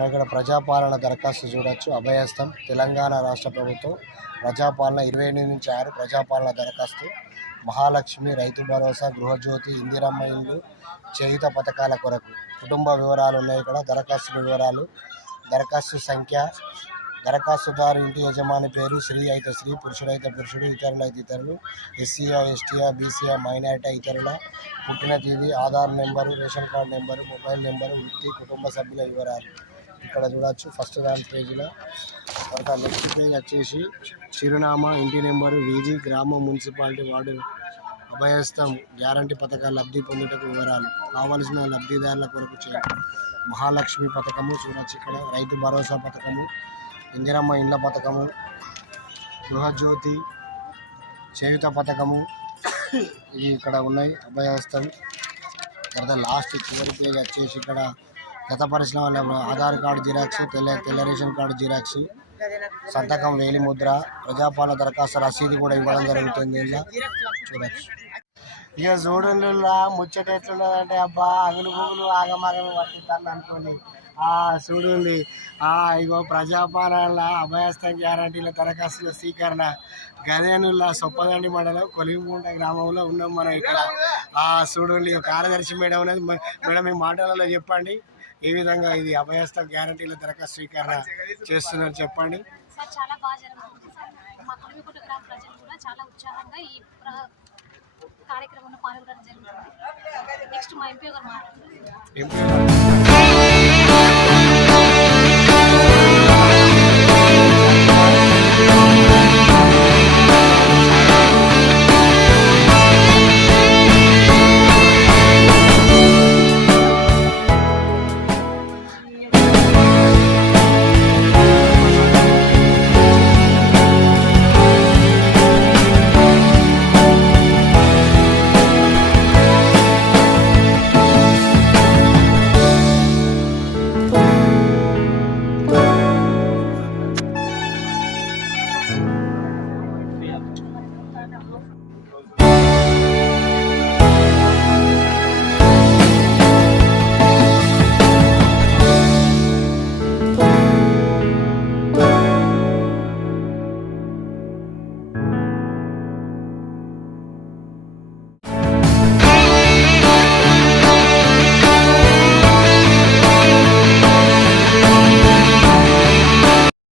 మనం ఇక్కడ ప్రజాపాలన దరఖాస్తు చూడొచ్చు. అభయస్థం తెలంగాణ రాష్ట్ర ప్రభుత్వం ప్రజాపాలన ఇరవై ఎనిమిది నుంచి ఆరు ప్రజాపాలన దరఖాస్తు. మహాలక్ష్మి రైతు భరోసా గృహజ్యోతి ఇందిరమ్మ ఇండ్లు చేయుత పథకాల కొరకు. కుటుంబ వివరాలు ఉన్నాయి ఇక్కడ. దరఖాస్తు వివరాలు. దరఖాస్తు సంఖ్య. దరఖాస్తుదారు ఇంటి యజమాని పేరు స్త్రీ అయితే స్త్రీ పురుషుడైతే పురుషుడు ఇతరులు అయితే ఇతరులు. ఎస్సీఆ ఎస్టీఆ బీసీఆ మైనారిటీ ఇతరుల. పుట్టిన తేదీ Aadhaar number ration card number mobile number వృత్తి కుటుంబ సభ్యుల వివరాలు. ఇక్కడ చూడొచ్చు ఫస్ట్ ర్యాంక్ పేజీలో తర్వాత నెక్స్ట్ పేజ్ వచ్చేసి చిరునామా ఇంటి నెంబరు వీధి గ్రామం మున్సిపాలిటీ వార్డు అభయస్థం గ్యారంటీ పథకాల లబ్ధి పొందుటకు వివరాలు కావలసిన లబ్ధిదారుల కొరకు చే మహాలక్ష్మి పథకము చూడొచ్చు ఇక్కడ రైతు భరోసా పథకము ఇందిరమ్మ ఇండ్ల పథకము గృహజ్యోతి చేయుత పథకము ఇవి ఇక్కడ ఉన్నాయి అభయస్థం. తర్వాత లాస్ట్ చివరి పేజ్ వచ్చేసి ఇక్కడ గత పరిశ్రమ ఆధార్ కార్డు జిరాక్స్ తెల్ల తెల్ల రేషన్ కార్డు జిరాక్స్ సంతకం వేలి ముద్ర ప్రజాపాలన దరఖాస్తు రసీదు కూడా ఇవ్వడం జరుగుతుంది. ఇలా చూడొచ్చు ఇక చూడండి ముచ్చట ఎట్లున్నదంటే అబ్బా అగులు పువ్వులు ఆగమాగలు పట్టిస్తాను అనుకోండి. ఆ చూడండి. ఆ ఇగో ప్రజాపాలన అభయస్థం గ్యారంటీల దరఖాస్తుల స్వీకరణ. గదేనుల్లా సొప్పదండి మండలం కొలిమిగుంట గ్రామంలో ఉన్నాం మనం ఇక్కడ. ఆ చూడండి. కార్యదర్శి మేడం అనేది మేడం మీ మాటలలో చెప్పండి. ఏ విధంగా ఇది అభయస్థ గ్యారంటీల దరఖాస్తు స్వీకరణ చేస్తున్నారు చెప్పండి? సార్ చాలా బాగా జరుగుతుంది సార్. మా గ్రామ ప్రజలు కూడా చాలా ఉత్సాహంగా ఈ కార్యక్రమంలో పాల్గొనడం జరుగుతుంది. నెక్స్ట్ మా ఎంపీ గారు మాట్లాడుతున్నారు?